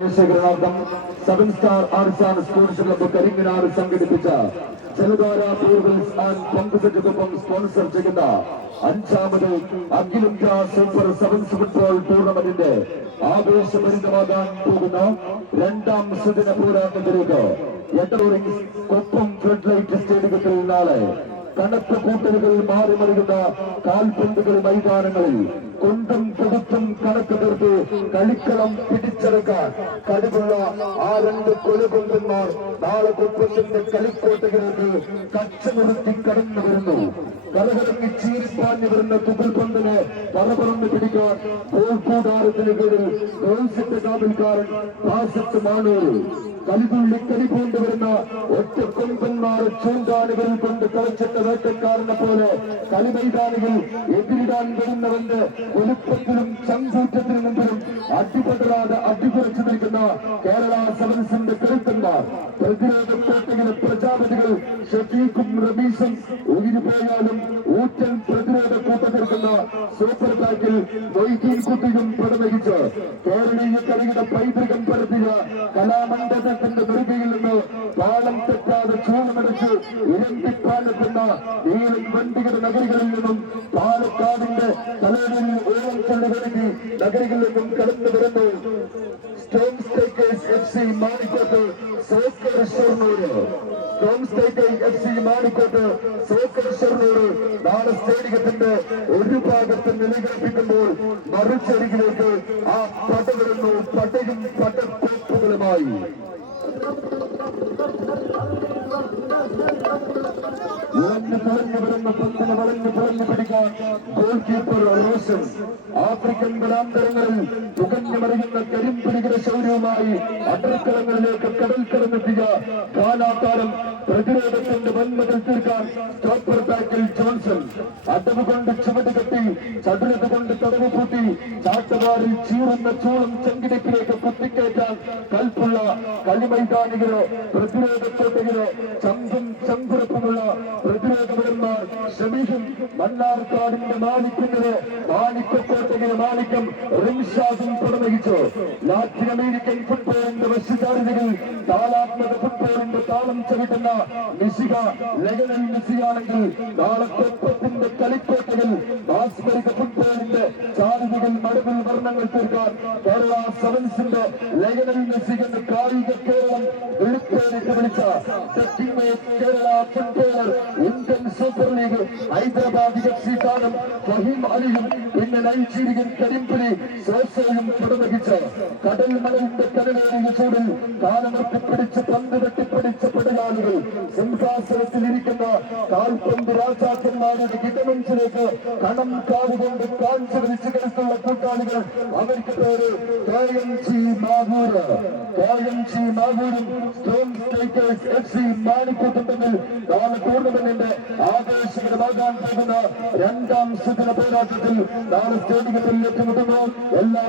Seven star arts and sports club Karinganad സംഘടിപ്പിച്ച ജലധാര borewells and പമ്പുസെറ്റുകൊപ്പം sponsor ചെയ്യുന്ന അഞ്ചാമത് അഖിലേന്ത്യാ സൂപ്പർ സെവൻസ് ഫുട്ബോൾ ടൂർണമെന്റിന്റെ ആവേശഭരിതമാകാൻ പോകുന്ന രണ്ടാം സുദിന പോരാട്ടത്തിലേക്ക് എട്ടൂരിംഗ് കൊപ്പം ഫ്ലഡ് ലൈറ്റ് സ്റ്റേഡിയത്തിൽ നാളെ കനത്ത കൂട്ടലുകൾ മാറി മറിയുന്ന കാൽപന്തുകൾ മൈതാനങ്ങളിൽ കൊണ്ടും കൊടുത്തും കണക്ക് തീർത്ത് കളിക്കളം പിടിച്ചെടുക്കാൻ കഴിവുള്ള ആ രണ്ട് കൊലകൊമ്പന്മാർ നാളെ കൊപ്പത്തിന്റെ കളിക്കോട്ടയിലേക്ക് കച്ചമുറുത്തി കടന്നു വരുന്നു. കരകടങ്ങി ചീരിപ്പാഞ്ഞു വരുന്ന തുകൽപന്തിനെ പറപറന്ന് പിടിക്കാൻ ഗോൾ കൂടാരത്തിന് കീഴിൽ ഗോൾസിന്റെ കാവൽക്കാരൻ പാസത്ത് മാണൂര് കളിതുള്ളി കളിക്കൊണ്ടുവരുന്ന ഒറ്റ കൊമ്പന്മാർ ചൂണ്ടാനുകളിൽ കൊണ്ട് കളിച്ചിട്ട വേട്ടക്കാരനെ പോലെ കളിമൈതാനികൾ എതിരിടാൻ വരുന്നവന്റെ ഒലുപ്പത്തിലും ചങ്കൂറ്റത്തിനു മുമ്പിലും അടിപെടാതെ അടികുറച്ചു നിൽക്കുന്ന കേരള സെവൻസിന്റെ കരുത്തന്മാർ പ്രതിരോധ കോട്ടയിലെ പ്രജാപതികൾ ഷഫീഖും റബീസും ഉയരുപോയാലും ഊറ്റൽ പ്രതിരോധ കൂട്ട തീർക്കുന്ന സൂപ്പർ പാക്കിൽ മൊയ്തീൻ കുട്ടിയും പടവഹിച്ച് കേരളീയ കളിയുടെ പൈതൃകം പരത്തിയ കലാമണ്ഡലത്തിന്റെ നെറുകയിൽ നിന്ന് പാളം തെറ്റാതെ ചൂണമടച്ച് ഇരമ്പിപ്പാലെത്തുന്ന നീലൻ വണ്ടികളുടെ നഗരികളിൽ നിന്നും പാലക്കാടിന്റെ തലയിൽ ഓളം ചൊല്ലുകഴുകി നഗരികളിൽ നിന്നും കടന്നു വരുന്നു Storm Stakers FC Manikkot soccer Shoranur. Storm Stakers FC Manikkot soccer Shoranur നാളെ സ്റ്റേഡിയത്തിന്റെ ഒരു ഭാഗത്ത് നിലനിർത്തിക്കുമ്പോൾ മറുചരികിലേക്ക് ആ പട വരുന്നു. പടയും പടക്കോപ്പുകളുമായി വളഞ്ഞു വളഞ്ഞു പിടിക്കാൻ ഗോൾ കീപ്പർ റോഷൻ ആഫ്രിക്കൻ ബലാന്തരങ്ങളിൽ തുകഞ്ഞു മറിയുന്ന കരിമ്പിടികളുടെ ശൗര്യവുമായി അടർക്കളങ്ങളിലേക്ക് കടൽ കടന്നെത്തിയ കാലാകാലം പ്രതിരോധത്തിന്റെ വന്മതിൽ തീർക്കാൻ സ്റ്റോപ്പർ ബാക്കിൽ ജോൺസൺ അടവ് കൊണ്ട് ചുവട് കെട്ടി ചതുരത് കൊണ്ട് തടവ് പൂട്ടി ചാട്ടവാറിൽ ചീറുന്ന ചൂളം ചെങ്കിടിപ്പിലേക്ക് കുത്തിക്കയറ്റാൻ കൽപ്പുള്ള കളിമൈതാനികളോ പ്രതിരോധ കോട്ടകളോ ചങ്കും ചങ്കുറപ്പുമുള്ള പ്രതിരോധപരന്മാർ ഷമീഖും മണ്ണാർക്കാടിന്റെ മാണിക്കുന്നതിന് മാണിക്കോട്ടയിലെ മാണിക്കം റിംഷാദും പടവഹിച്ചു. ലാറ്റിൻ അമേരിക്കൻ ഫുട്ബോളിന്റെ വശ്യചാരിതകൾ താളാത്മക ഫുട്ബോളിന്റെ താളം ചവിട്ടുന്ന മെസ്സിക ലയണൽ മെസ്സിയാണെങ്കിൽ നാളെ കൊപ്പത്തിന്റെ കളിക്കോട്ടകൾ മാസ്മരിക ഫുട്ബോളിന്റെ ചാരിതകൾ മടവിൽ വർണ്ണങ്ങൾ തീർക്കാൻ കേരള സെവൻസിന്റെ ലയണൽ മെസ്സി എന്ന കായിക കേരളം വെളുപ്പേറിട്ട് വിളിച്ച Kerala footballer Indian super league Hyderabad FC താരം ഫഹീം അലിയും പിന്നെ നൈജീരിയൻ കരിമ്പുലി സോസയും പടവഹിച്ച് കടൽ മണലിന്റെ കടലേറിയ ചൂടിൽ കാലമർത്തിപ്പിടിച്ച് പന്ത് വെട്ടിപ്പിടിച്ച പടയാളികൾ സിംഹാസനത്തിലിരിക്കുന്ന കാൽപന്ത് രാജാക്കന്മാരുടെ ഇടമഞ്ചിലേക്ക് കണം കാവുകൊണ്ട് കാഞ്ചു വലിച്ചു കളിച്ചുള്ള കൂട്ടാളികൾ അവർക്ക് പേര് KMG മാവൂര്. KMG മാവൂരും സ്റ്റോം സ്റ്റേക്കേഴ്സ് FC മാണിക്കോട്ടും തമ്മിൽ നാളെ ടൂർണമെന്റിന്റെ ആവേശകരമാകാൻ പോകുന്ന രണ്ടാം സുദിന പോരാട്ടത്തിൽ നാളെ സ്റ്റേഡിയത്തിൽ ഏറ്റുമുട്ടുന്നു. എല്ലാ